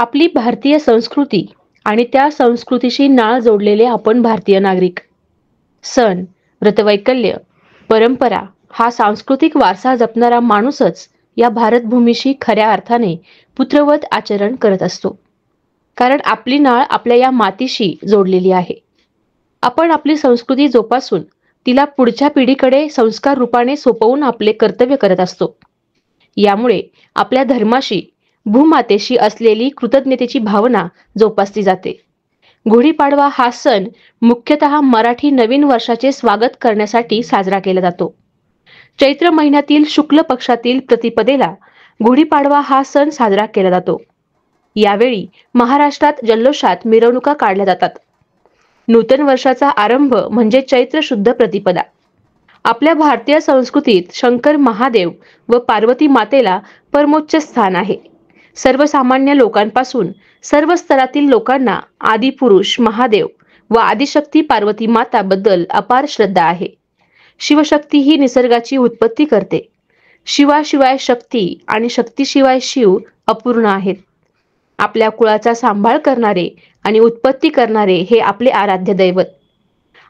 आपली भारतीय संस्कृती आणि त्या संस्कृतीशी नाळ जोडलेले आपण भारतीय नागरिक. सण, व्रतवैकल्य, परंपरा हा सांस्कृतिक वारसा जपणारा माणूसच या भारतभूमीशी खऱ्या अर्थाने पुत्रवत आचरण करत असतो. कारण आपली नाळ आपल्या या मातीशी जोडलेली आहे. आपण आपली संस्कृती जोपासून तिला पुढच्या पिढीकडे संस्कार रूपाने सोपवून आपले कर्तव्य करत असतो. यामुळे आपल्या धर्माशी, भूमातेशी असलेली कृतज्ञतेची भावना जोपासली जाते. गुढीपाडवा हा सण मुख्यतः मराठी नवीन वर्षाचे स्वागत करण्यासाठी साजरा केला जातो. चैत्र महिन्यातील शुक्ल पक्षातील प्रतिपदेला गुढीपाडवा हा सण साजरा केला जातो. यावेळी महाराष्ट्रात जल्लोषात मिरवणुका काढल्या जातात. नूतन वर्षाचा आरंभ म्हणजे चैत्र शुद्ध प्रतिपदा. आपल्या भारतीय संस्कृतीत शंकर महादेव व पार्वती मातेला परमोच्च स्थान आहे. सर्वसामान्य लोकांपासून सर्व स्तरातील लोकांना आदिपुरुष महादेव व आदिशक्ती पार्वती माता बद्दल अपार श्रद्धा आहे. शिवशक्ती ही निसर्गाची उत्पत्ती करते. शिवाशिवाय शक्ती आणि शक्तीशिवाय शिव अपूर्ण आहेत. आपल्या कुळाचा सांभाळ करणारे आणि उत्पत्ती करणारे हे आपले आराध्य दैवत.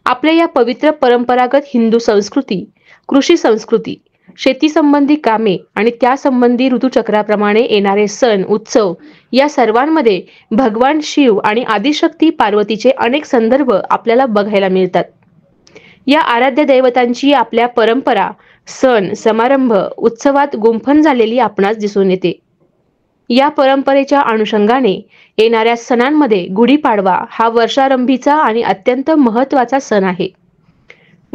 आपल्या या पवित्र परंपरागत हिंदू संस्कृती, कृषी संस्कृती, शेती संबंधी कामे आणि त्या संबंधी ऋतुचक्राप्रमाणे येणारे सण उत्सव या सर्वांमध्ये भगवान शिव आणि आदिशक्ती पार्वतीचे अनेक संदर्भ आपल्याला बघायला मिळतात. या आराध्य दैवतांची आपल्या परंपरा, सण, समारंभ, उत्सवात गुंफण झालेली आपणास दिसून येते. या परंपरेच्या अनुषंगाने येणाऱ्या सणांमध्ये गुढीपाडवा हा वर्षारंभीचा आणि अत्यंत महत्त्वाचा सण आहे.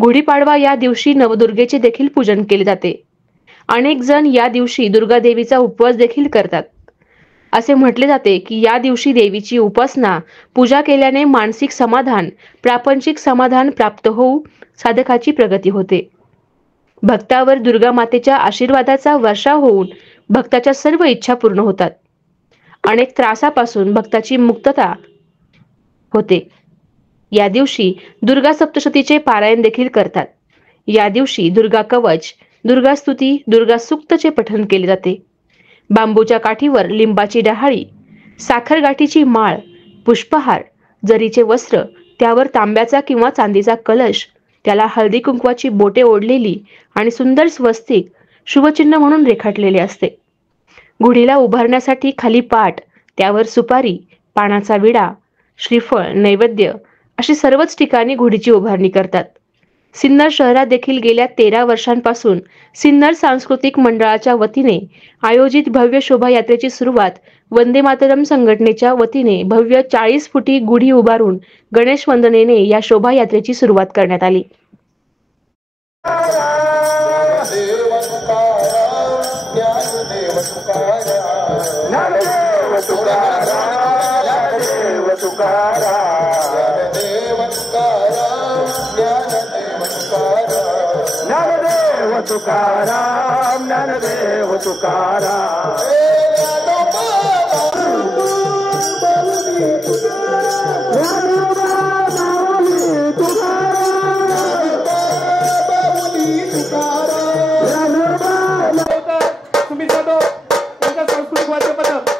गुढीपाडवा या दिवशी नवदुर्गेचे देखील पूजन केले जाते. अनेक जण या दिवशी दुर्गा देवीचा उपवास देखील करतात. असे म्हटले जाते की या दिवशी देवीची उपासना, पूजा केल्याने मानसिक समाधान, प्रापंचिक समाधान प्राप्त होऊ साधकाची प्रगती होते. भक्तावर दुर्गा मातेच्या आशीर्वादाचा वर्षाव होऊन भक्ताच्या सर्व इच्छा पूर्ण होतात. अनेक त्रासापासून भक्ताची मुक्तता होते. या दिवशी दुर्गा सप्तशतीचे पारायण देखील करतात. या दिवशी दुर्गा कवच, दुर्गा स्तुती, दुर्गा सूक्तचे पठण केले जाते. बांबूच्या काठीवर लिंबाची डहाळी, साखर गाठीची माळ, पुष्पहार, जरीचे वस्त्र, त्यावर तांब्याचा किंवा चांदीचा कलश, त्याला हळदी कुंकवाची बोटे ओढलेली आणि सुंदर स्वस्तिक शुभचिन्ह म्हणून रेखाटलेले असते. गुढीला उभारण्यासाठी खाली पाट, त्यावर सुपारी, पानाचा विडा, श्रीफळ, नैवेद्य अशी सर्वच ठिकाणी गुढीची उभारणी करतात. सिन्नर शहरात देखील गेल्या 13 वर्षांपासून सिन्नर सांस्कृतिक मंडळाच्या वतीने आयोजित भव्य शोभायात्रेची सुरुवात वंदे मातरम संघटनेच्या वतीने भव्य 40 फुटी गुढी उभारून गणेश वंदनेने या शोभायात्रेची सुरुवात करण्यात आली. तुकाराम, ज्ञानदेव तुकाराम. तुम्ही जातो त्यांच्या सांस्कृतिक वाद्य पथक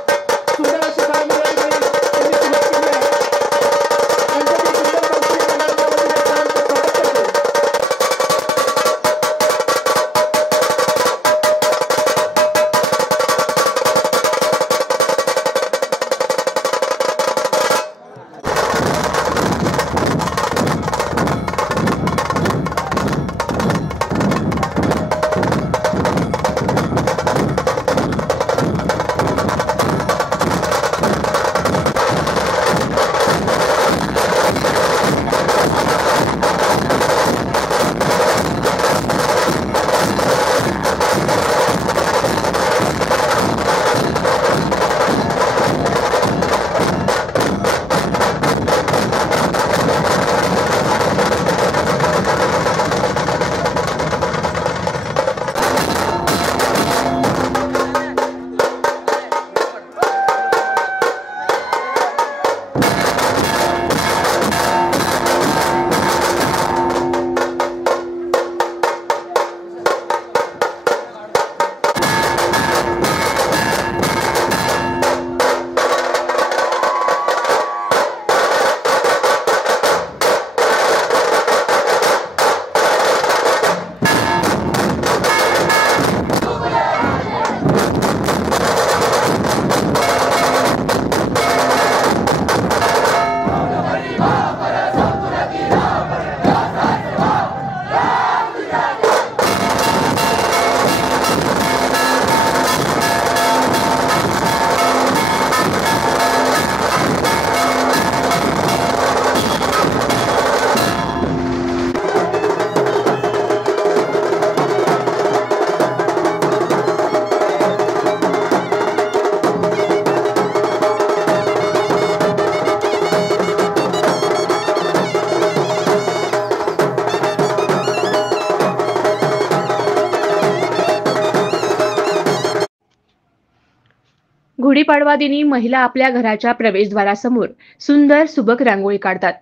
गुढीपाडवा दिनी महिला आपल्या घराच्या प्रवेशद्वारासमोर सुंदर सुबक रांगोळी काढतात.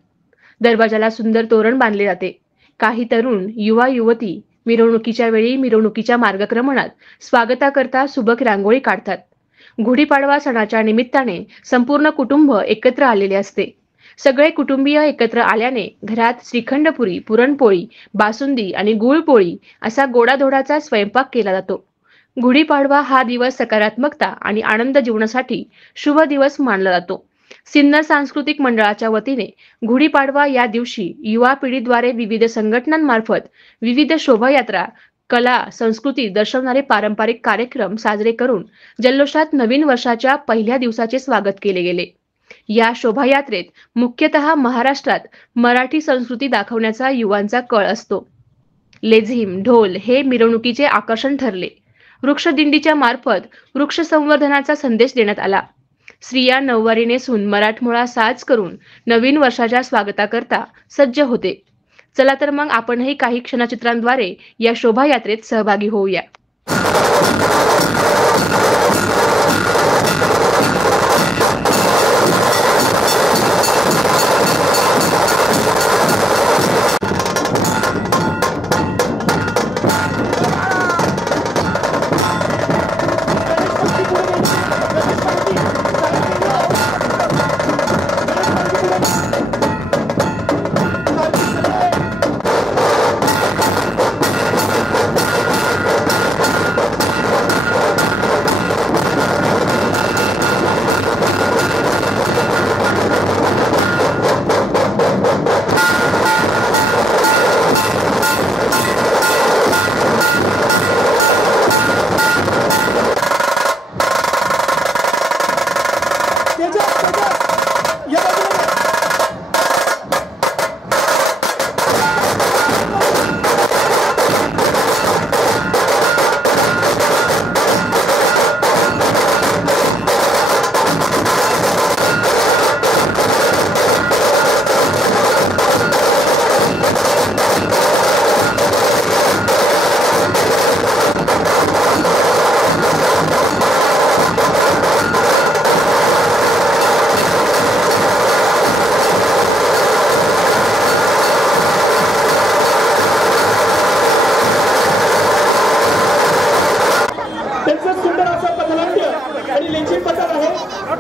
दरवाजाला सुंदर तोरण बांधले जाते. काही तरुण युवा युवती मिरवणुकीच्या वेळी मिरवणुकीच्या मार्गक्रमणात स्वागताकरता सुबक रांगोळी काढतात. गुढीपाडवा सणाच्या निमित्ताने संपूर्ण कुटुंब एकत्र आलेले असते. सगळे कुटुंबीय एकत्र आल्याने घरात श्रीखंडपुरी, पुरणपोळी, बासुंदी आणि गुळपोळी असा गोडाधोडाचा स्वयंपाक केला जातो. गुढीपाडवा हा दिवस सकारात्मकता आणि आनंद जीवनासाठी शुभ दिवस मानला जातो. सिन्नर सांस्कृतिक मंडळाच्या वतीने गुढीपाडवा या दिवशी युवा पिढीद्वारे विविध संघटनांमार्फत विविध शोभायात्रा, कला, संस्कृती दर्शवणारे पारंपरिक कार्यक्रम साजरे करून जल्लोषात नवीन वर्षाच्या पहिल्या दिवसाचे स्वागत केले गेले. या शोभायात्रेत मुख्यतः महाराष्ट्रात मराठी संस्कृती दाखवण्याचा युवांचा कल असतो. लेझिम, ढोल हे मिरवणुकीचे आकर्षण ठरले. वृक्षदिंडीच्या मार्फत वृक्ष संवर्धनाचा संदेश देण्यात आला. स्त्रिया नऊवारी नेसून मराठमोळा साज करून नवीन वर्षाच्या स्वागताकरता सज्ज होते. चला तर मग आपणही काही क्षणचित्रांद्वारे या शोभायात्रेत सहभागी होऊया.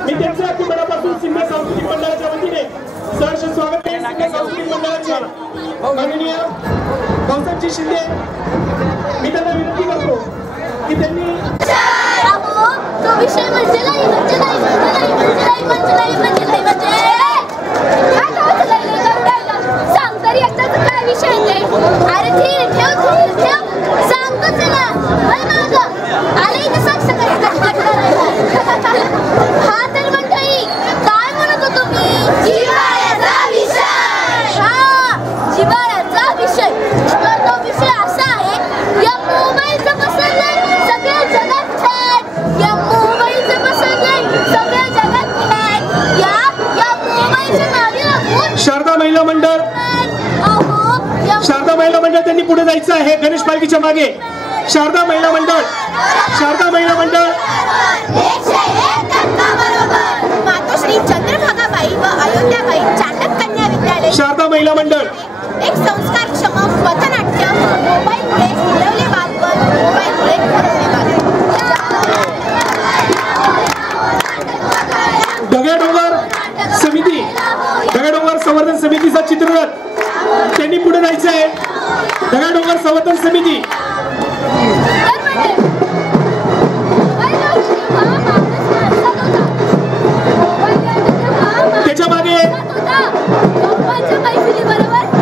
मी त्यांचे अगदी मनापासून सिन्नर सांस्कृतिक मंडळाच्या वतीने सहर्ष स्वागत आहे. सिन्नर सांस्कृतिक मंडळाचे माननीय भाऊसाहेबजी शिंदे, मी त्यांना विनंती करतो की त्यांनी तो विषय म्हणजे सांग तरी एकदाच काय विषय ते. अरे ठीक ठेव सांगतो चला आले तर सांग हा तर मंडळी काय म्हणत होतो मी? जिव्हाळ्याचा विषय. हा जिव्हाळ्याचा विषय. तर तो विषय असा आहे, या मोबाईलचं पसरलंय सगळ्या जगात फॅट. या मोबाईलचं पसरलंय सगळ्या जगात फॅट. या मोबाईलच्या नावी लागून शारदा महिला मंडळ त्यांनी पुढे जायचं आहे. गणेश पालखीच्या मागे शारदा महिला मंडळ मातोश्री चंद्रभागाबाई व अयोध्याबाई चालक कन्या विद्यालय शारदा महिला मंडळ एक संस्कारक्षम पथनाट्य. मोबाईलमुळे हरवले बालपण, मोबाईलमुळे हरवले बालपण. ढगाडोंगर संवर्धन समितीचा चित्ररथ त्यांनी पुढे जायचं आहे. ढगाडोंगर संवर्धन समिती त्याच्या मागे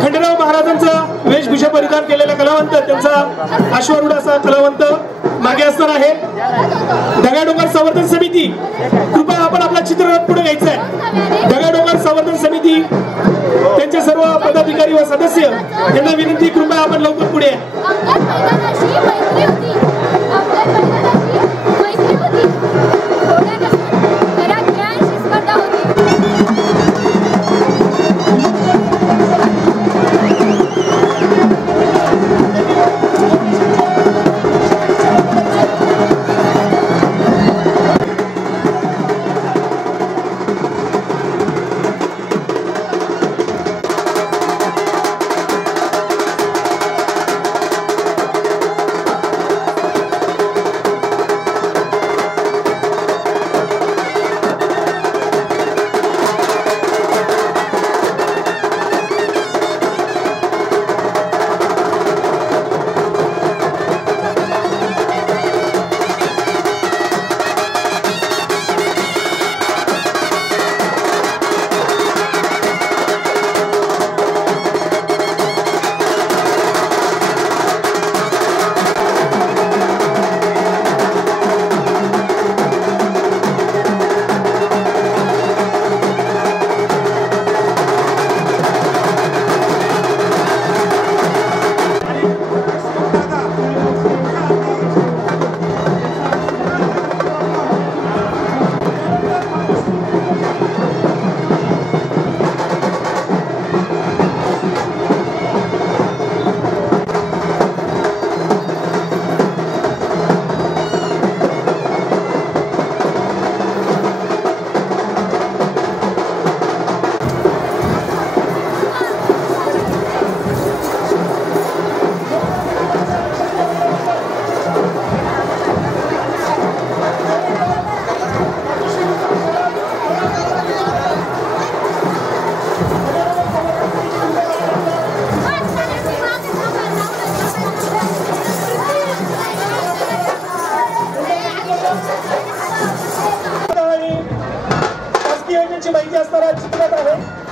खंडेराव महाराजांचा वेशभूषा परिधान केलेला कलावंत, त्यांचा अश्वारूढ असा कलावंत मागे असणार आहे. ढगाडोंगर संवर्धन समिती, कृपया आपण आपला चित्ररथ पुढे घ्यायचा आहे. ढगाडोंगर संवर्धन समिती त्यांचे सर्व पदाधिकारी व सदस्य यांना विनंती, कृपया आपण लवकर पुढे या.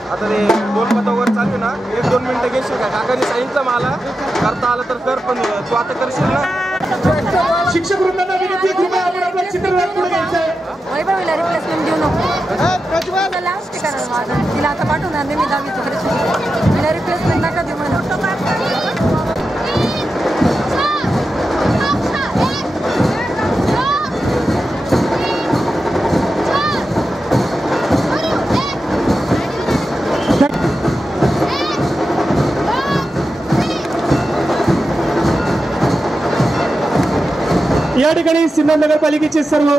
आता ते बोलपतावर चालू ना 1-2 मिनिटं घेशील का काकाने सांगितलं मला करता आलं तर कर पण तू आता करशील ना शिक्षक वृंदांना विनंती आहे, कृपया आपण आपला चित्ररथ पुढे घ्यायचा आहे. वैभवीला रिप्लेसमेंट देऊ नको. लास्ट करा माझं. तिला आता पाठवणार नाही मी 10वी तिकडे. तिला रिप्लेसमेंट नका देऊ म्हणून. या ठिकाणी सिन्नर नगरपालिकेचे सर्व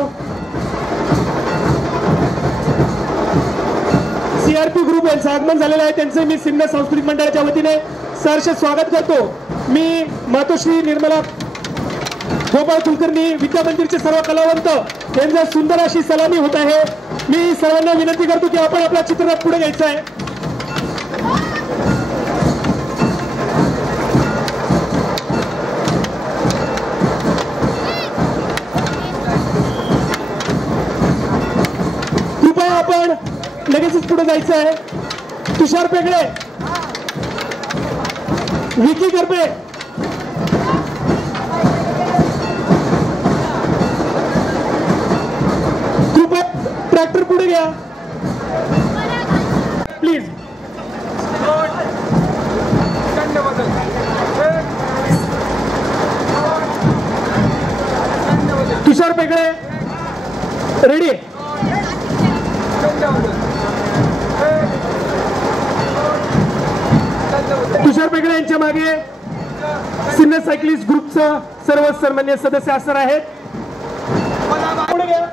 सीआरपी ग्रुप यांचं आगमन झालेलं आहे. त्यांचे मी सिन्नर सांस्कृतिक मंडळाच्या वतीने सहर्ष स्वागत करतो. मी मातोश्री निर्मला गोपाळ कुलकर्णी विद्यामंदिरचे सर्व कलावंत यांचा सुंदर अशी सलामी होत आहे. मी सर्वांना विनंती करतो की आपण आपला चित्ररथ पुढे घ्यायचा आहे. आपण लगेचच पुढे जायचं आहे. तुषार पेगडे, विकी करपे, कृपया ट्रॅक्टर पुढे घ्या प्लीज. Tushar पेगडे ready. तुषार पेगडे यांच्या मागे सिन्नर सायकलिस्ट ग्रुपचं सर्व सन्मान्य सदस्य असणार आहेत. पुढे घ्या.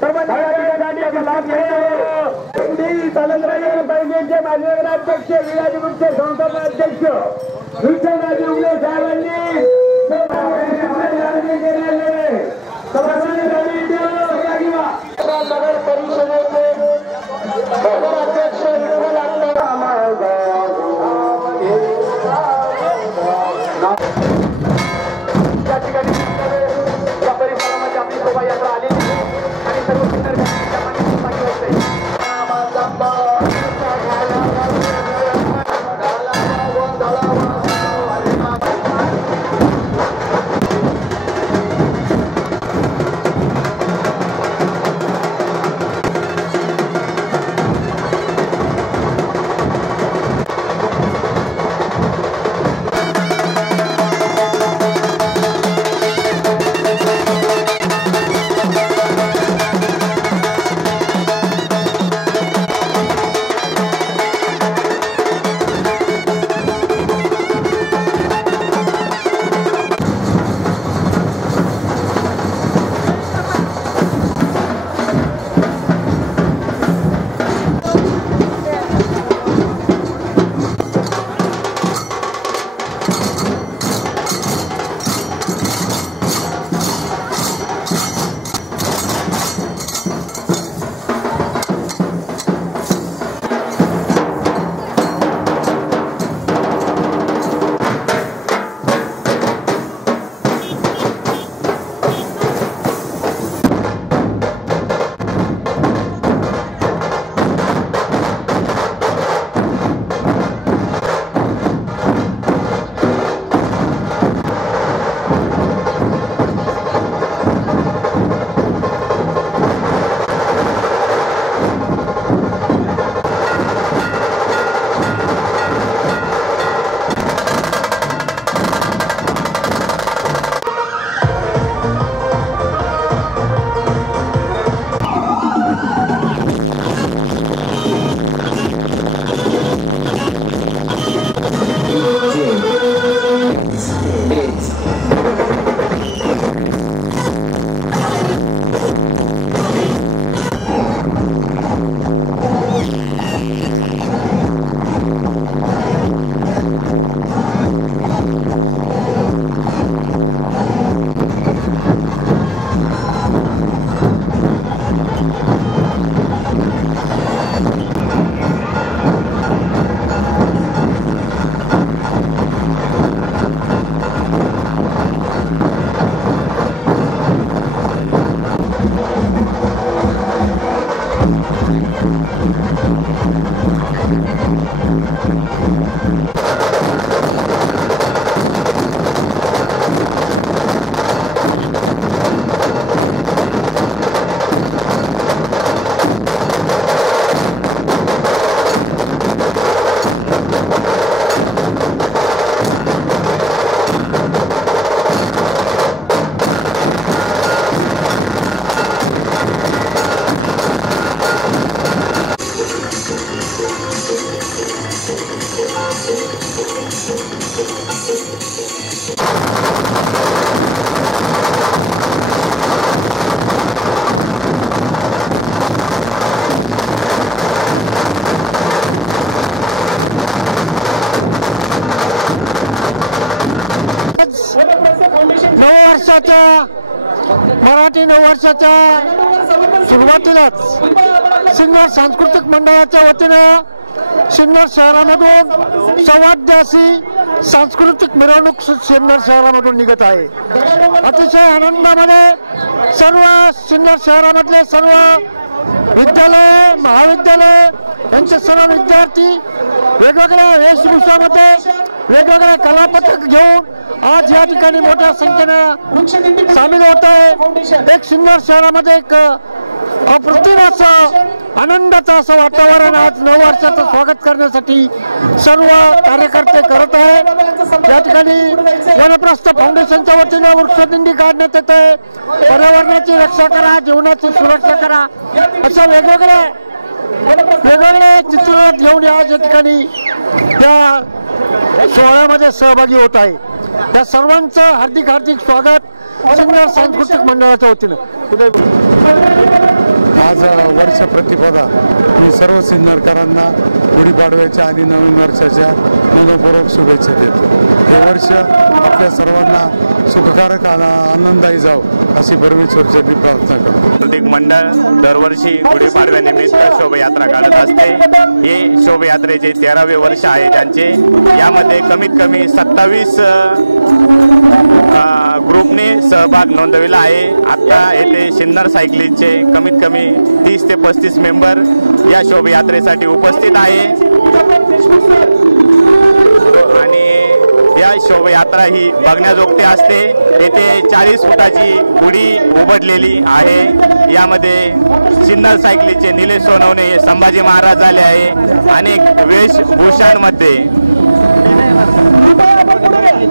सर्वांनी लाभ घ्यायचा चालत राहील बँकेचे माजी नगराध्यक्ष विराजी मुख्य संस्थापक अध्यक्ष विठ्ठलराजे उमले साहेबांनी नगर परिषदेचे नगराध्यक्ष नववर्षाच्या मराठी नववर्षाच्या सुरुवातीलाच सिन्नर सांस्कृतिक मंडळाच्या वतीनं सिन्नर शहरामधून संवाद्यासी सांस्कृतिक मिरवणूक सिन्नर शहरामधून निघत आहे। अतिशय आनंदामध्ये सर्व सिन्नर शहरामधले सर्व विद्यालय महाविद्यालय यांचे सर्व विद्यार्थी वेगवेगळ्या वेशभूषामध्ये वेगवेगळ्या कलापथक घेऊन आज या ठिकाणी मोठ्या संख्येने सामील होत आहे। एक सिन्नर शहरामध्ये एक अप्रतिम असं आनंदाचं असं वातावरण आज नववर्षाचं स्वागत करण्यासाठी सर्व कार्यकर्ते करत आहे। या ठिकाणी वनप्रस्थ फाउंडेशनच्या वतीने वृक्षदिंडी काढण्यात येत आहे। पर्यावरणाची रक्षा करा, जीवनाची सुरक्षा करा अशा वेगवेगळे चित्र घेऊन या ठिकाणी या सोहळ्यामध्ये सहभागी होत आहे। या सर्वांचं हार्दिक स्वागत सिन्नर सांस्कृतिक मंडळाच्या वतीनं। आज वर्ष प्रतिपदा मी सर्व सिन्नरकरांना गुढीपाडव्याच्या आणि नवीन वर्षाच्या मनपूर्वक शुभेच्छा देतो। हे वर्ष आपल्या सर्वांना सुखकारक आनंदायी जावं अशी परमेश्वरचरणी प्रार्थना करतो। सांस्कृतिक मंडळ दरवर्षी गुढीपाडव्यानिमित्त शोभायात्रा काढत असते। हे शोभायात्रेचे 13वे वर्ष आहे त्यांचे। यामध्ये कमीत कमी 27 ग्रुपने सहभाग नोंदविला आहे। आता येथे सिन्नर सायकलिस्टचे कमीत कमी 30 ते 35 मेंबर या शोभायात्रेसाठी उपस्थित आहे आणि या शोभायात्रा ही बघण्याजोगती असते। येथे 40 फुटाची गुढी उभारलेली आहे। यामध्ये सिन्नर सायकलिस्टचे निलेश सोनवणे संभाजी महाराज झाले आहे। अनेक वेशभूषांमध्ये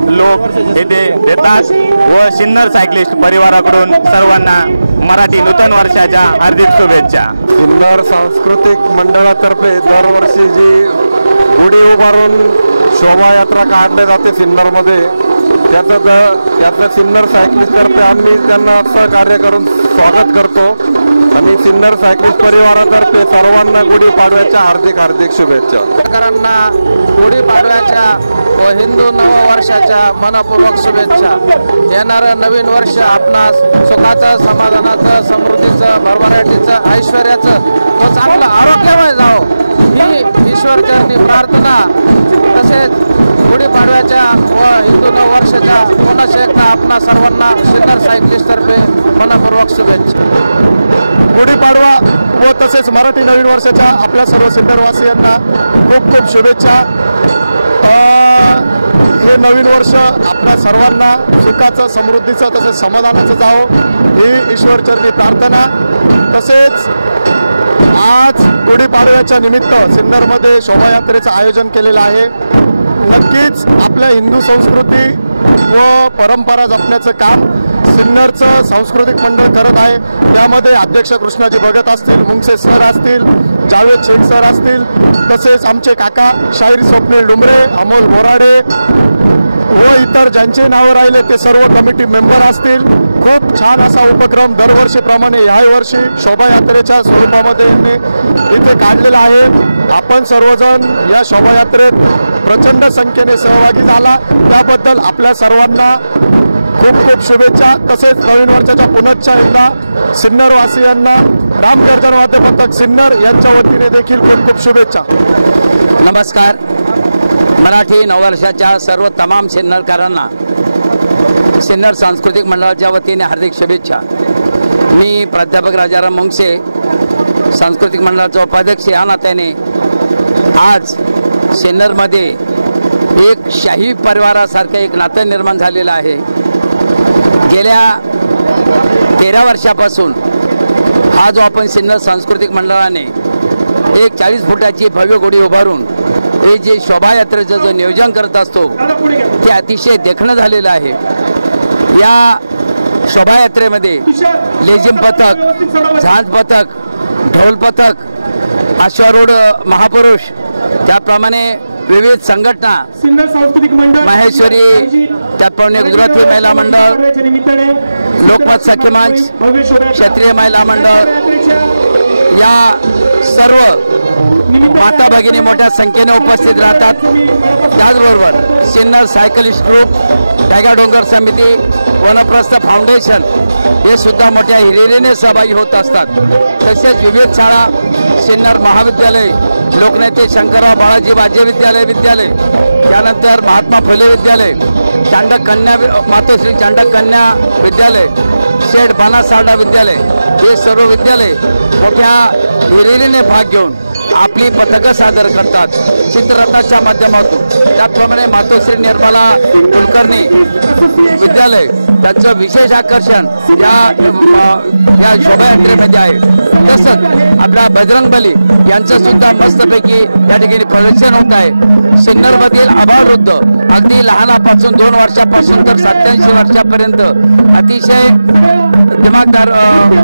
लोक येथे देतात व सिन्नर सायकलिस्ट परिवाराकडून सर्वांना मराठी नूतन वर्षाच्या हार्दिक शुभेच्छा। सिन्नर सांस्कृतिक मंडळातर्फे दरवर्षी जी गुढी उभारून शोभायात्रा काढली जाते सिन्नरमध्ये, त्याचं सिन्नर सायकलिस्टतर्फे आम्ही त्यांना सहकार्य करून स्वागत करतो आणि सिन्नर सायकलिस्ट परिवारातर्फे सर्वांना गुढीपाडव्याच्या हार्दिक हार्दिक शुभेच्छा। सरकारांना गुढीपाडव्याच्या व हिंदू नववर्षाच्या मनपूर्वक शुभेच्छा। येणारं नवीन वर्ष आपणास सुखाचं, समाधानाचं, समृद्धीचं, भरभराटीचं, ऐश्वर्याचं व चांगलं आरोग्यमय जावं ही ईश्वरचरणी प्रार्थना। तसेच गुढीपाडव्याच्या व हिंदू नववर्षाच्या पुन्हा एकदा आपणा सर्वांना सिन्नर सायकलिस्टतर्फे मनपूर्वक शुभेच्छा। गुढीपाडवा व तसेच मराठी नवीन वर्षाच्या आपल्या सर्व सिन्नरवासियांना खूप खूप शुभेच्छा। हे नवीन वर्ष आपल्या सर्वांना सुखाचं, समृद्धीचं तसेच समाधानाचं जावं ही ईश्वरचरणी प्रार्थना। तसेच आज गुढीपाडव्याच्या निमित्त सिन्नरमध्ये शोभायात्रेचं आयोजन केलेलं आहे। नक्कीच आपल्या हिंदू संस्कृती व परंपरा जपण्याचं काम सिन्नरचं सांस्कृतिक मंडळ करत आहे। त्यामध्ये अध्यक्ष कृष्णाजी भगत असतील, मुंगसे सर असतील, जावेद शेख सर असतील, तसेच आमचे काका शाहीर स्वप्नील डुमरे, अमोल बोराडे व इतर ज्यांचे नावं राहिले ते सर्व कमिटी मेंबर असतील। खूप छान असा उपक्रम दरवर्षीप्रमाणे ह्याही वर्षी शोभायात्रेच्या स्वरूपामध्ये इथे काढलेला आहे। आपण सर्वजण या शोभायात्रेत प्रचंड संख्येने सहभागी झाला त्याबद्दल आपल्या सर्वांना खूप खूप शुभेच्छा। तसेच नवीन वर्षाच्या पुनश्च एकदा सिन्नरवासियांना रामगर्जन वाद्य पथक सिन्नर यांच्या वतीने देखील खूप खूप शुभेच्छा। नमस्कार। मराठी नववर्षाच्या सर्व तमाम सिन्नरकरांना सिन्नर सांस्कृतिक मंडळाच्या वतीने हार्दिक शुभेच्छा। मी प्राध्यापक राजाराम मुंगसे, सांस्कृतिक मंडळाचा उपाध्यक्ष या नात्याने आज सिन्नरमध्ये एक शाही परिवारासारखं एक नातं निर्माण झालेलं आहे। गेल्या 13 वर्षापासून हा जो आपण सिन्नर सांस्कृतिक मंडळाने एक 40 फुटाची भव्य गुढी उभारून हे जे शोभायात्रेचं जो नियोजन करत असतो ते अतिशय देखणं झालेलं आहे। या शोभायात्रेमध्ये लेझिम पथक, झांज पथक, ढोल पथक, अश्वारूढ महापुरुष, त्याप्रमाणे विविध संघटना, माहेश्वरी, त्याप्रमाणे गुजराती महिला मंडळ, लोकमत सखी मंच, क्षत्रिय महिला मंडळ, या सर्व माता भगिनी मोठ्या संख्येने उपस्थित राहतात। त्याचबरोबर सिन्नर सायकलिस्ट ग्रुप, ढगाडोंगर समिती, वनप्रस्थ फाउंडेशन हे सुद्धा मोठ्या हिरिरीने सहभागी होत असतात। तसेच विविध शाळा, सिन्नर महाविद्यालय, लोकनेते शंकरराव बाळाजी वाजे विद्यालय, त्यानंतर महात्मा फुले विद्यालय, चांडक कन्या, मातोश्री चांडक कन्या विद्यालय, शेठ बानासार्डा विद्यालय, हे सर्व विद्यालय मोठ्या हिरिरीने भाग घेऊन आपली पथकं सादर करतात चित्ररथाच्या माध्यमातून। त्याप्रमाणे मातोश्री निर्मला कुलकर्णी विद्यालय त्यांचं विशेष आकर्षण या शोभायात्रेमध्ये आहे। तसंच आपल्या बजरंगबली यांचं सुद्धा मस्तपैकी या ठिकाणी प्रदर्शन होत आहे। सिन्नरमधील आबालवृद्ध अगदी लहानापासून 2 वर्षापासून तर 87 वर्षापर्यंत अतिशय दिमागदार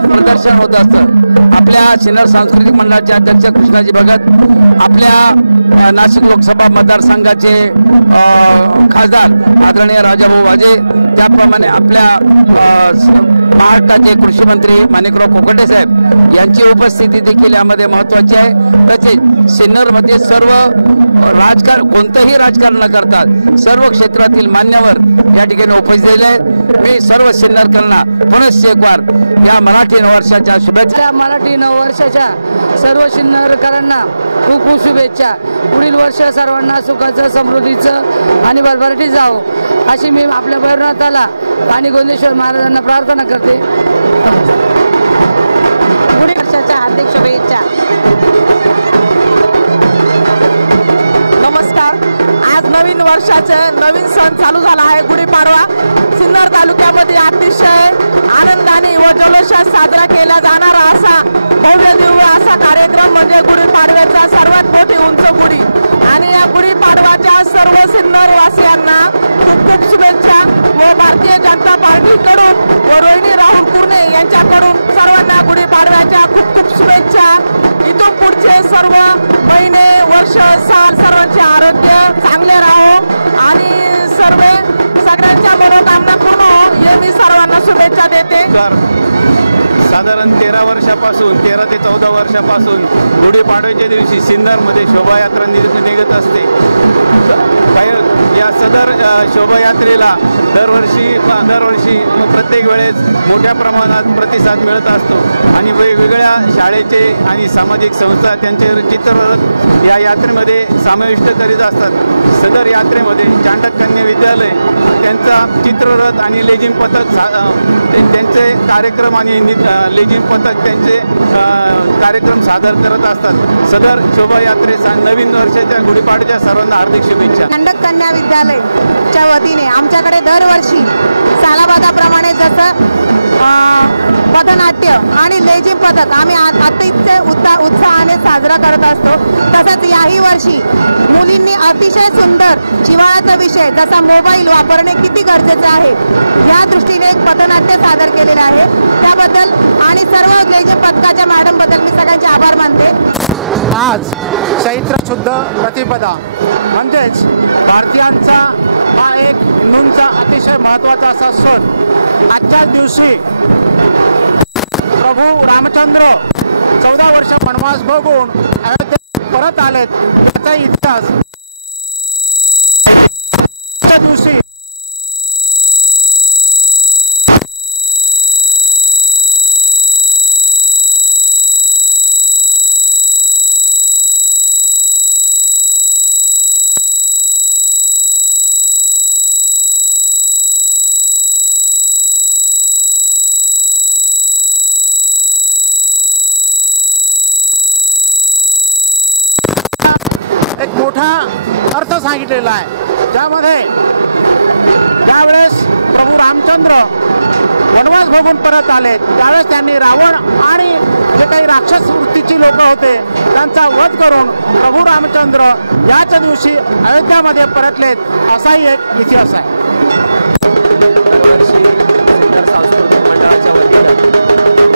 प्रदर्शन होत असतं। आपल्या सिन्नर सांस्कृतिक मंडळाचे अध्यक्ष कृष्णाजी भगत, आपल्या नाशिक लोकसभा मतदारसंघाचे खासदार आदरणीय राजाभाऊ वाजे, त्याप्रमाणे आपल्या महाराष्ट्राचे कृषी मंत्री माणिकराव कोकाटे साहेब यांची उपस्थिती देखील यामध्ये महत्त्वाची आहे। तसेच सिन्नरमध्ये सर्व राजकारण, कोणतंही राजकारण न करता सर्व क्षेत्रातील मान्यवर या ठिकाणी उपस्थित झाले आहेत। मी सर्व सिन्नरकरांना पुनश्च एक वार या मराठी नववर्षाच्या शुभेच्छा। मराठी नववर्षाच्या सर्व सिन्नरकरांना खूप खूप शुभेच्छा। पुढील वर्ष सर्वांना सुखाचं, समृद्धीचं आणि भरभराटी जावो अशी मी आपल्या भैरवनाथाला आणि गोंदेश्वर महाराजांना प्रार्थना करते। पुढील वर्षाच्या हार्दिक शुभेच्छा। नमस्कार, आज नवीन वर्षाचे नवीन सण चालू झाला आहे गुढीपाडवा। सिन्नर तालुक्यामध्ये अतिशय आनंदाने व जल्लोषात साजरा केला जाणारा असा भव्य दिव्य असा कार्यक्रम म्हणजे गुढीपाडव्याचा सर्वात मोठी उंच गुढी। आणि या गुढीपाडवाच्या सर्व सिन्नरवासियांना खूप खूप शुभेच्छा व भारतीय जनता पार्टीकडून व रोहिणी राहुल कुर्णे यांच्याकडून सर्वांना गुढीपाडव्याच्या खूप खूप शुभेच्छा। इथून पुढचे सर्व महिने, वर्ष, साल सर्वांचे आरोग्य चांगले राहो आणि सगळ्यांच्या मनोकामना पूर्ण हो हे मी सर्वांना शुभेच्छा देते। साधारण 13 वर्षापासून 13 ते 14 वर्षापासून गुढीपाडव्याच्या दिवशी सिन्नरमध्ये शोभायात्रा निघत असते। या सदर शोभायात्रेला दरवर्षी प्रत्येक वेळेस मोठ्या प्रमाणात प्रतिसाद मिळत असतो आणि वेगवेगळ्या शाळेचे आणि सामाजिक संस्था त्यांचे चित्ररथ या यात्रेमध्ये समाविष्ट करीत असतात। सदर यात्रेमध्ये चांडक कन्या विद्यालय त्यांचा चित्ररथ आणि लेझिम पथक त्यांचे कार्यक्रम आणि लेझिम पथक त्यांचे कार्यक्रम सादर करत असतात। सदर शोभायात्रेचा नवीन वर्षाच्या गुढीपाडव्याच्या सर्वांना हार्दिक शुभेच्छा। चांडक कन्या विद्यालयच्या वतीने आमच्याकडे दरवर्षी सालाबादाप्रमाणे जसं पथनाट्य आणि लेझिम पथक आम्ही अतिशय उत्साहाने साजरा करत असतो, तसंच याही वर्षी मुलींनी अतिशय सुंदर जिव्हाळ्याचा विषय जसा मोबाईल वापरणे किती गरजेचं आहे या दृष्टीने एक पथनाट्य सादर केलेले आहे। त्याबद्दल आणि सर्व लेझिम पथकाच्या मॅडमबद्दल मी सगळ्यांचे आभार मानते। आज चैत्र शुद्ध प्रतिपदा म्हणजेच भारतीयांचा हा एक हिंदूंचा अतिशय महत्त्वाचा असा सण। आजच्याच दिवशी प्रभू रामचंद्र 14 वर्ष वनवास भोगून अयोध्येत परत आलेत याचा इतिहास आजच्या दिवशी त्यामध्ये ज्यावेळेस प्रभू रामचंद्र वनवास भोगून परत आले त्यावेळेस त्यांनी रावण आणि जे काही राक्षस वृत्तीची लोक होते त्यांचा वध करून प्रभू रामचंद्र याच दिवशी अयोध्यामध्ये परतलेत असाही एक इतिहास आहे। दरवर्षी सिन्नर सांस्कृतिक मंडळाच्या वतीनं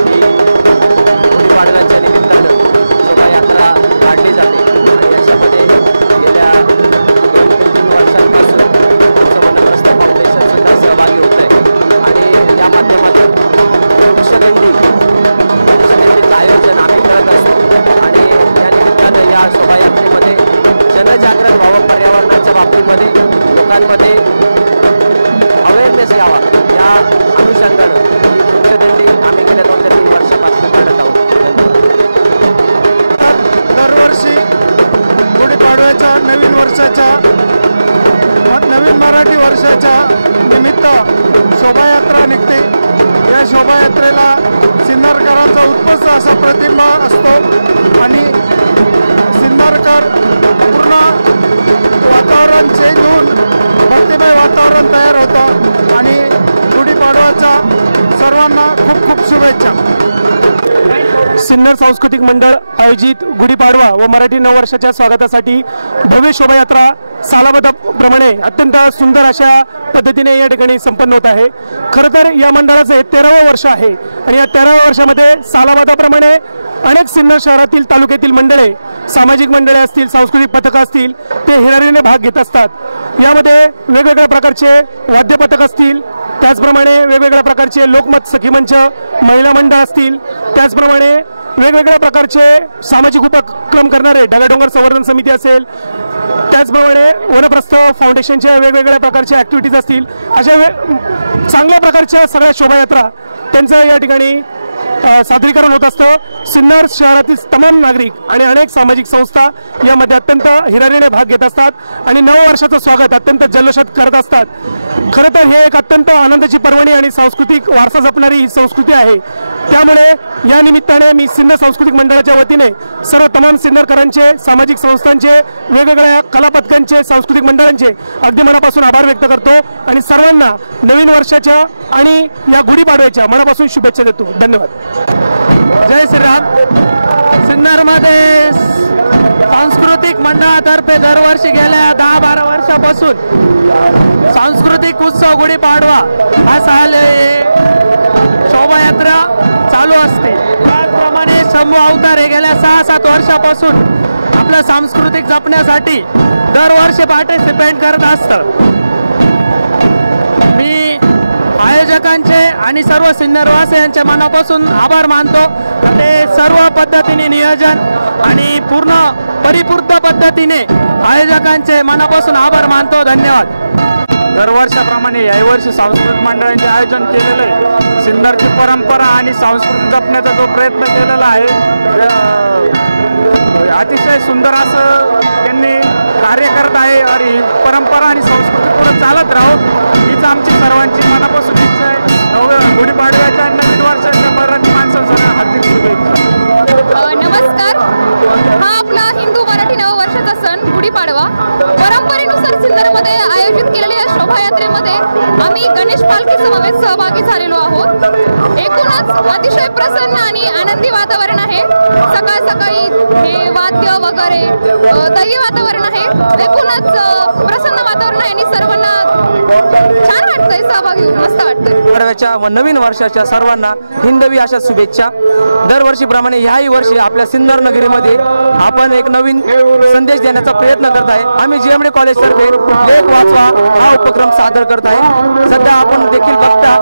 ही गुढीपाडव्याच्या निमित्तानं शोभायात्रा काढली जाते आणि याच्यामध्ये गेल्या 2 ते 3 वर्षांपासून आमचं वनप्रस्थ फाउंडेशन सुद्धा सहभागी होत आहे आणि या माध्यमातून वृक्षदिंडीचं आयोजन आम्ही करत असतो आणि या निमित्तानं या शोभायात्रेमध्ये जनजागरण व्हावं, पर्यावरणाच्या बाबतीमध्ये लोकांमध्ये अवेअरनेस यावा या अनुषंगानं ही वृक्षदिंडी आम्ही गेल्या 2 ते 3 वर्षापासून काढत आहोत। दरवर्षी गुढीपाडव्याच्या नवीन मराठी वर्षाच्या निमित्त शोभायात्रा निघते। या शोभायात्रेला सिन्नरकरांचा उत्कृष्ट असा प्रतिमा असतो आणि सिन्नरकर पूर्ण वातावरण चेंज होऊन भक्तिमय वातावरण तयार होतं आणि गुढीपाडव्याच्या सर्वांना खूप खूप शुभेच्छा। सिन्नर सांस्कृतिक मंडळ आयोजित गुढीपाडवा व मराठी नववर्षाच्या स्वागतासाठी भव्य शोभायात्रा सालाबादाप्रमाणे अत्यंत सुंदर अशा पद्धतीने या ठिकाणी संपन्न होत आहे। खरं तर या मंडळाचं हे 13वं वर्ष आहे आणि या 13व्या वर्षामध्ये सालाबादाप्रमाणे अनेक सिन्नर शहरातील तालुक्यातील मंडळे सामाजिक मंडळे असतील, सांस्कृतिक पथकं असतील, ते हिरारीने भाग घेत असतात। यामध्ये वेगवेगळ्या प्रकारचे वाद्य पथक असतील, त्याचप्रमाणे वेगवेगळ्या प्रकारचे लोकमत सखी मंच महिला मंडळ असतील, त्याचप्रमाणे वेगवेगळ्या प्रकारचे सामाजिक उपक्रम करणारे ढगाडोंगर संवर्धन समिती असेल, त्याचप्रमाणे वनप्रस्थ फाउंडेशनच्या वेगवेगळ्या प्रकारच्या ॲक्टिव्हिटीज असतील, अशा चांगल्या प्रकारच्या सगळ्या शोभायात्रा त्यांचं या ठिकाणी सादरीकरण होत असतं। सिन्नर शहरातील तमाम नागरिक आणि अनेक सामाजिक संस्था यामध्ये अत्यंत हिरारीने भाग घेत असतात आणि नववर्षाचं स्वागत अत्यंत जल्लोषात करत असतात। खरं तर हे एक अत्यंत आनंदाची पर्वणी आणि सांस्कृतिक वारसा जपणारी ही संस्कृती आहे। त्यामुळे या निमित्ताने मी सिन्नर सांस्कृतिक मंडळाच्या वतीने सर्व तमाम सिन्नरकरांचे, सामाजिक संस्थांचे, वेगवेगळ्या कलापथकांचे, सांस्कृतिक मंडळांचे अगदी मनापासून आभार व्यक्त करतो आणि सर्वांना नवीन वर्षाच्या आणि या गुढीपाडव्याच्या मनापासून शुभेच्छा देतो। धन्यवाद। जय श्रीराम। सिन्नरमध्ये सांस्कृतिक मंडळातर्फे दरवर्षी गेल्या 10-12 वर्षापासून सांस्कृतिक उत्सव गुढीपाडवा हा शोभायात्रा चालू असते। त्याचप्रमाणे शंभू अवतार हे गेल्या 6-7 वर्षापासून आपलं सांस्कृतिक जपण्यासाठी दरवर्षी पार्टिसिपेट करत असतं। मी आयोजकांचे आणि सर्व सिन्नरवासियांचे मनापासून आभार मानतो। ते सर्व पद्धतीने नियोजन आणि परिपूर्ण पद्धतीने आयोजकांचे मनापासून आभार मानतो। धन्यवाद। दरवर्षाप्रमाणे याही वर्षी सांस्कृतिक मंडळांचे आयोजन केलेलं आहे। सिन्नरची परंपरा आणि संस्कृती जपण्याचा जो प्रयत्न केलेला आहे, अतिशय सुंदर असं त्यांनी कार्य करत आहे आणि परंपरा आणि संस्कृती पुढे चालत राहो हीच आमची सर्वांची मनापासून इच्छा आहे। गुढीपाडव्याच्या आणि नवीन वर्षाच्या मराठी माणसांना हार्दिक शुभेच्छा। नमस्कार। हा आपला हिंदू मराठी नववर्षाचा सण गुढीपाडवा परंपरेनुसार सिन्नरमध्ये आयोजित केलेल्या या शोभायात्रेमध्ये आम्ही गणेश पालखी समवेत सहभागी झालेलो आहोत। एकूणच अतिशय प्रसन्न आणि आनंदी वातावरण आहे। सकाळ सकाळी हे वाद्य वगैरे दैवी वातावरण आहे। एकूणच प्रसन्न वातावरण आहे आणि सर्वांना छान वाटतंय, सहभागी होऊन मस्त वाटतंय। पाडव्याच्या व नवीन वर्षाच्या सर्वांना हिंदवी अशा शुभेच्छा। दरवर्षीप्रमाणे ह्याही वर्षी आपल्या सिन्नर नगरीमध्ये आपण एक नवीन संदेश देण्याचा प्रयत्न करत आहे। आम्ही GMD कॉलेजतर्फे लेख वाचवा हा उपक्रम सादर करत आहे। सध्या आपण देखील बघता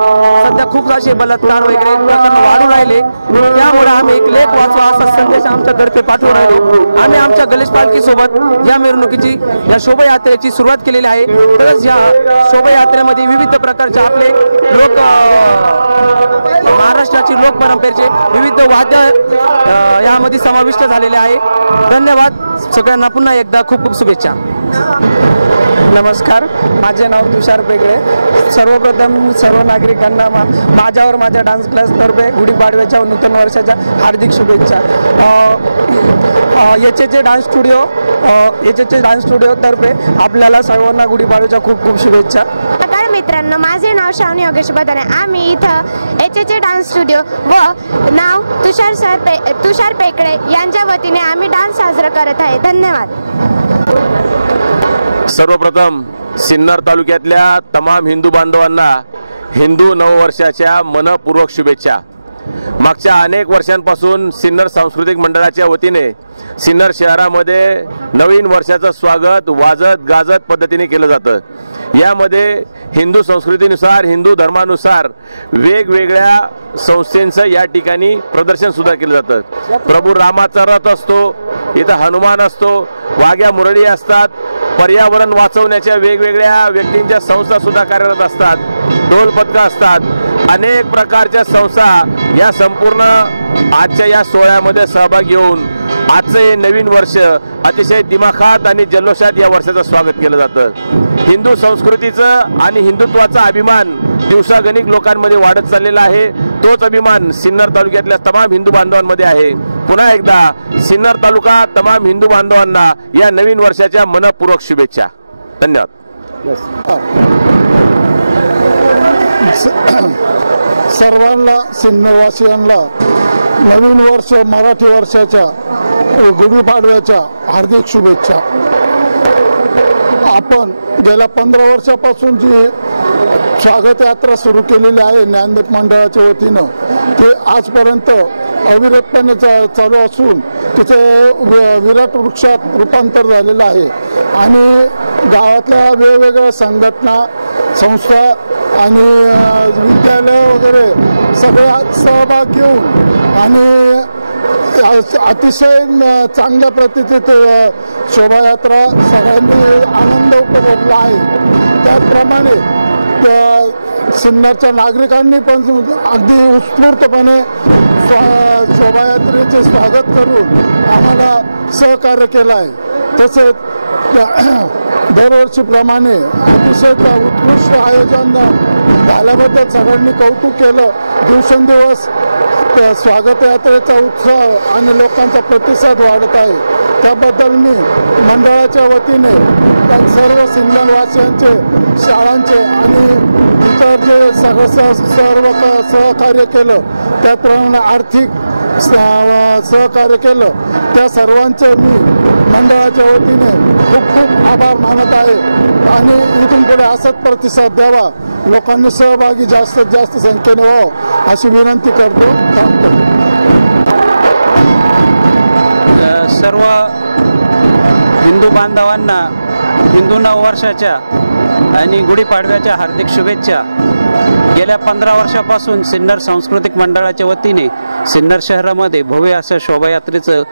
सध्या खूप असे बलात्कार वगैरे प्रकरण वाढू राहिले, त्यामुळे आम्ही एक लेख वाचवा असा संदेश आमच्यातर्फे पाठवून राहिलो। आम्ही आमच्या गणेश पालखी सोबत या मिरवणुकीची या शोभायात्रेची सुरुवात केलेली आहे। तसंच या शोभायात्रेमध्ये विविध प्रकारचे आपले लोक महाराष्ट्राची लोक परंपरेचे विविध वाद्य यामध्ये समाविष्ट झालेले आहे। धन्यवाद। सगळ्यांना पुन्हा एकदा खूप खूप शुभेच्छा। नमस्कार, माझे नाव तुषार पेगळे। सर्वप्रथम सर्व नागरिकांना माझ्यावर माझ्या डान्स क्लासतर्फे गुढीपाडव्याच्या नूतन वर्षाच्या हार्दिक शुभेच्छा। HHA डान्स स्टुडिओतर्फे आपल्याला सर्वांना गुढीपाडव्याच्या खूप खूप शुभेच्छा। मित्रांनो, माझे नाव श्रावणी योगेश बदाने। आम्ही इथं HHA डान्स स्टुडिओ व नाव तुषार पेकडे यांच्या वतीने आम्ही डान्स साजरा करत आहे। धन्यवाद। सर्वप्रथम सिन्नर तालुक्यातल्या तमाम हिंदू बांधवांना हिंदू नववर्षाच्या मनपूर्वक शुभेच्छा। मागच्या अनेक वर्षांपासून सिन्नर सांस्कृतिक मंडळाच्या वतीने सिन्नर शहरामध्ये नवीन वर्षाचं स्वागत वाजत गाजत पद्धतीने केलं जातं। यामध्ये हिंदू संस्कृतीनुसार, हिंदू धर्मानुसार वेगवेगळ्या संस्थांचं या ठिकाणी प्रदर्शनसुद्धा केलं जातं। प्रभू रामाचा रथ असतो, इथं हनुमान असतो, वाघ्या मुरळी असतात, पर्यावरण वाचवण्याच्या वेगवेगळ्या व्यक्तींच्या संस्थासुद्धा कार्यरत असतात, ढोल पथकं असतात। अनेक प्रकारच्या संस्था या संपूर्ण आजच्या या सोहळ्यामध्ये सहभागी होऊन आजचं हे नवीन वर्ष अतिशय दिमाखात आणि जल्लोषात या वर्षाचं स्वागत केलं जातं। हिंदू संस्कृतीचं आणि हिंदुत्वाचा अभिमान दिवसागणिक लोकांमध्ये वाढत चाललेला आहे। तोच अभिमान सिन्नर तालुक्यातल्या तमाम हिंदू बांधवांमध्ये आहे। पुन्हा एकदा सिन्नर तालुका तमाम हिंदू बांधवांना या नवीन वर्षाच्या मनपूर्वक शुभेच्छा। धन्यवाद। सर्वांना सिन्नरवासियांना नवीन वर्ष मराठी वर्षाच्या व गुढीपाडव्याच्या हार्दिक शुभेच्छा। आपण गेल्या 15 वर्षापासून जी स्वागत यात्रा सुरू केलेली आहे ज्ञानदीप मंडळाच्या वतीनं, ती आजपर्यंत अविरतपणे चालू असून तिथे विराट वृक्षात रूपांतर झालेलं आहे आणि गावातल्या वेगवेगळ्या संघटना संस्था आणि विद्यालय वगैरे सगळ्या सहभाग घेऊन आणि अतिशय चांगल्या प्रतीची ते शोभायात्रा सगळ्यांनी आनंद उपभोगला आहे। त्याचप्रमाणे सिन्नरच्या नागरिकांनी पण अगदी उत्स्फूर्तपणे शोभायात्रेचे स्वागत करून आम्हाला सहकार्य केलं आहे। तसेच दरवर्षीप्रमाणे अतिशय उत्कृष्ट आयोजन झाल्याबद्दल सगळ्यांनी कौतुक केलं। दिवसेंदिवस स्वागत यात्रेचा उत्साह आणि लोकांचा प्रतिसाद वाढत आहे, त्याबद्दल मी मंडळाच्या वतीने सर्व सिन्नरवासियांचे शाळांचे आणि इतर जे सर्व सहकार्य केलं त्याचप्रमाणे आर्थिक सहकार्य केलं त्या सर्वांचे मी मंडळाच्या वतीने खूप खूप आभार मानत आहे आणि इथून पुढे असंच प्रतिसाद द्यावा, लोकांनी सहभागी जास्तीत जास्त संख्येने व्हावं अशी विनंती करतो। थांबतो। सर्व हिंदू बांधवांना हिंदू नववर्षाच्या आणि गुढीपाडव्याच्या हार्दिक शुभेच्छा। गेल्या 15 वर्षापासून सिन्नर सांस्कृतिक मंडळाच्या वतीने सिन्नर शहरामध्ये भव्य असं शोभायात्रेचं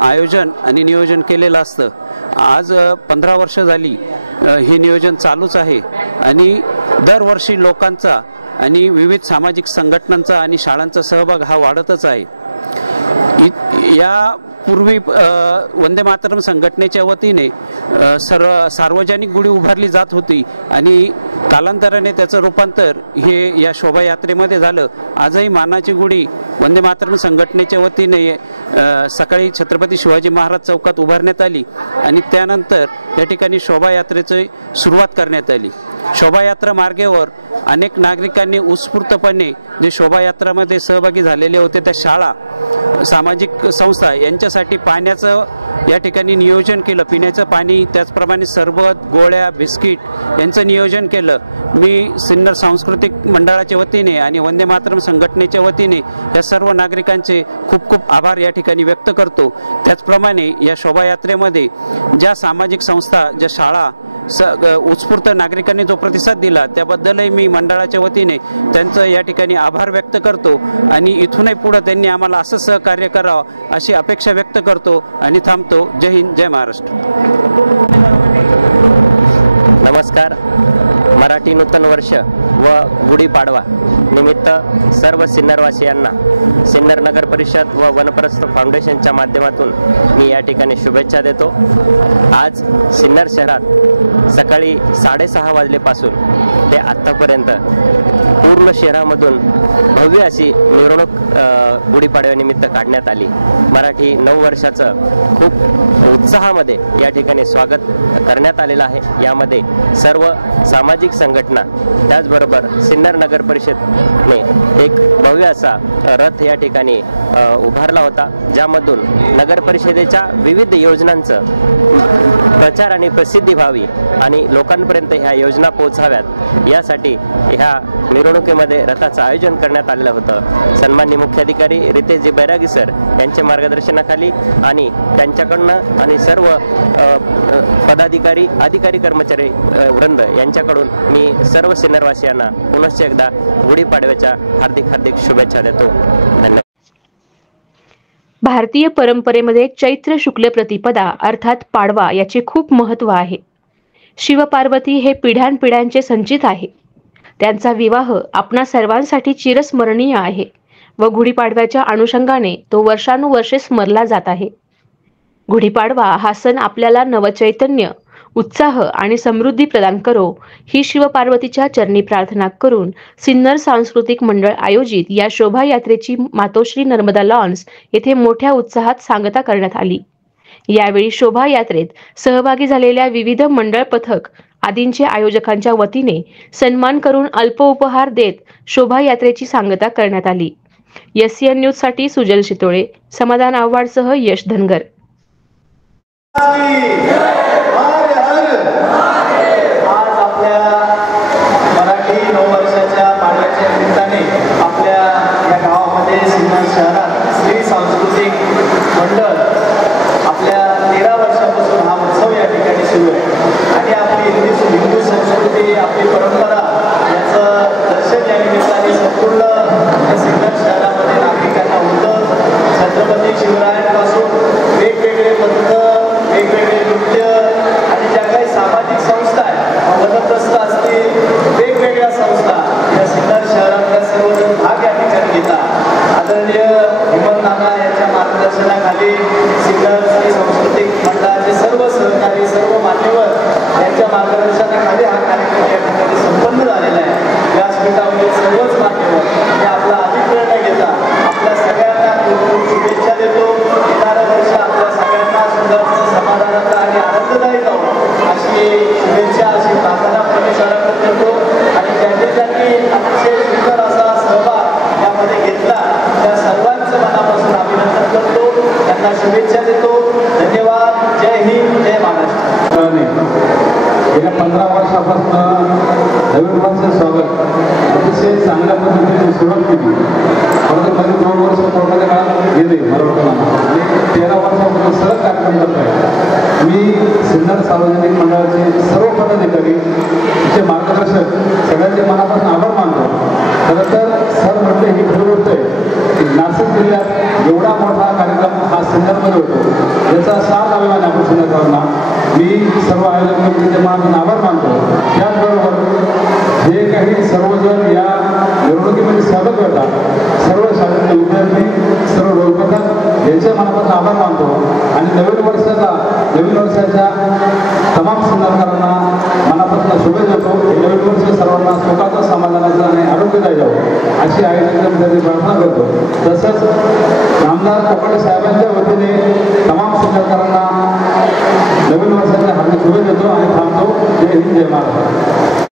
आयोजन आणि नियोजन केलेलं असतं। आज 15 वर्ष झाली हे नियोजन चालूच आहे आणि दरवर्षी लोकांचा आणि विविध सामाजिक संघटनांचा आणि शाळांचा सहभाग हा वाढतच आहे। यापूर्वी वंदे मातरम संघटनेच्या वतीने सार्वजनिक गुढी उभारली जात होती आणि कालांतराने त्याचं रूपांतर हे या शोभायात्रेमध्ये झालं। आजही मानाची गुढी वंदे मातरम संघटनेच्या वतीने सकाळी छत्रपती शिवाजी महाराज चौकात उभारण्यात आली आणि त्यानंतर या ठिकाणी शोभायात्रेची सुरुवात करण्यात आली। शोभायात्रा मार्गावर अनेक नागरिकांनी उत्स्फूर्तपणे जे शोभायात्रामध्ये सहभागी झालेले होते त्या शाळा सामाजिक संस्था यांच्यासाठी पाण्याचं या ठिकाणी नियोजन केलं, पिण्याचं पाणी त्याचप्रमाणे सरबत गोळ्या बिस्किट यांचं नियोजन केलं। मी सिन्नर सांस्कृतिक मंडळाच्या वतीने आणि वंदे मातरम संघटनेच्या वतीने या सर्व नागरिकांचे खूप खूप आभार या ठिकाणी व्यक्त करतो। त्याचप्रमाणे या शोभायात्रेमध्ये ज्या सामाजिक संस्था ज्या शाळा उत्स्फूर्त नागरिकांनी जो प्रतिसाद दिला त्याबद्दलही मी मंडळाच्या वतीने त्यांचं या ठिकाणी आभार व्यक्त करतो आणि इथूनही पुढे त्यांनी आम्हाला असं सहकार्य करावं अशी अपेक्षा व्यक्त करतो आणि थांबतो। जय हिंद, जय महाराष्ट्र। नमस्कार। मराठी नूतन वर्ष व गुढीपाडवा निमित्त सर्व सिन्नरवासियांना सिन्नर नगर परिषद व वनप्रस्थ फाउंडेशनच्या माध्यमातून मी या ठिकाणी शुभेच्छा देतो। आज सिन्नर शहरात सकाळी 6:30 वाजल्यापासून ते आत्तापर्यंत पूर्ण शहरामधून भव्य अशी मिरवणूक गुढीपाडव्यानिमित्त काढण्यात आली। मराठी नववर्षाचं खूप उत्साहामध्ये या ठिकाणी स्वागत करण्यात आलेलं आहे। यामध्ये सर्व सामाजिक संघटना त्याचबरोबर सिन्नर नगर परिषदने एक भव्य असा रथ या ठिकाणी उभारला होता, ज्यामधून नगर परिषदेच्या विविध योजनांचं प्रचार आणि प्रसिद्धी व्हावी आणि लोकांपर्यंत ह्या योजना पोहोचाव्यात यासाठी ह्या मिरवणुकीमध्ये रथाचं आयोजन करण्यात आलेलं होतं। सन्माननीय मुख्याधिकारी रितेशजी बैरागी सर यांच्या मार्गदर्शनाखाली आणि त्यांच्याकडनं आणि सर्व पदाधिकारी अधिकारी कर्मचारी वृंद यांच्याकडून मी सर्व सिन्नरवासियांना पुनश्च एकदा गुढीपाडव्याच्या हार्दिक हार्दिक शुभेच्छा देतो। धन्यवाद। भारतीय परंपरेमध्ये चैत्र शुक्ल प्रतिपदा अर्थात पाडवा याचे खूप महत्त्व आहे। शिवपार्वती हे पिढ्यानपिढ्यांचे संचित आहे। त्यांचा विवाह आपणा सर्वांसाठी चिरस्मरणीय आहे व गुढीपाडव्याच्या अनुषंगाने तो वर्षानुवर्षे स्मरला जात आहे। गुढीपाडवा हा सण आपल्याला नवचैतन्य, उत्साह आणि समृद्धी प्रदान करो ही शिवपार्वतीच्या चरणी प्रार्थना करून सिन्नर सांस्कृतिक मंडळ आयोजित या शोभायात्रेची मातोश्री नर्मदा लॉन्स येथे मोठ्या उत्साहात सांगता करण्यात आली। यावेळी शोभायात्रेत सहभागी झालेल्या विविध मंडळ पथक आदींचे आयोजकांच्या वतीने सन्मान करून अल्प उपहार देत शोभायात्रेची सांगता करण्यात आली। एससीएन न्यूज साठी सुजल शितोळे, समाधान आव्हाडसह यश धनगर। आज आपल्या मराठी नववर्षाच्या पाडव्याच्या निमित्ताने आपल्या या गावामध्ये सिन्नर शहरात खूप शुभेच्छा देतो. येणारं वर्ष आपल्या सगळ्यांना सुंदर समाधानाचा आणि आनंददायी जावं अशी शुभेच्छा, अशी प्रार्थना परमेश्वराकडे करतो. आणि ज्यांनी अतिशय सुंदर असा सहभाग यामध्ये घेतला त्या सर्वांचं मनापासून अभिनंदन करतो, त्यांना शुभेच्छा देतो. धन्यवाद. जय हिंद, जय महाराष्ट्र. गेल्या 15 वर्षापासून नवीन वर्ष स्वागत अतिशय चांगल्या पद्धतीने सुरुवात केली. परंतु मध्ये 2 वर्ष कोरोनाच्या काळात गेले मला वाटतं आणि 13 वर्षापासून सलग कार्यक्रम करत आहे. मी सिन्नर सार्वजनिक मंडळाचे सर्व पदाधिकारी तिचे मार्गदर्शक सगळ्यांचे मनापासून आभार मानतो. खरं तर सर म्हटले ही खरी गोष्ट आहे की नाशिक जिल्ह्यात एवढा मोठा कार्यक्रम हा सिन्नरमध्ये होतो याचा साथ अभिमान आपण सिन्नरकरांना. मी सर्व आयोजक समितीचे मनापासून आभार मानतो. त्याचबरोबर जे काही सर्वजण या मिरवणुकीमध्ये सहभागी होतात, सर्व शाळेतले विद्यार्थी, सर्व ढोलपथक यांच्या मनापासून आभार मानतो. आणि नवीन वर्षाच्या तमाम सिन्नरकरांना मनापासून शुभेच्छा देतो. हे नवीन वर्ष सर्वांना सुखाचा, समाधानाचा आणि आरोग्यदायी जावं अशी आयोजक समितीची प्रार्थना करतो. तसंच आमदार कोकाटे साहेबांच्या वतीने तमाम सिन्नरकरांना नवीन वर्षाच्या हार्दिक शुभेच्छा देतो आणि थांबतो. जय हिंद, जय महाराष्ट्र.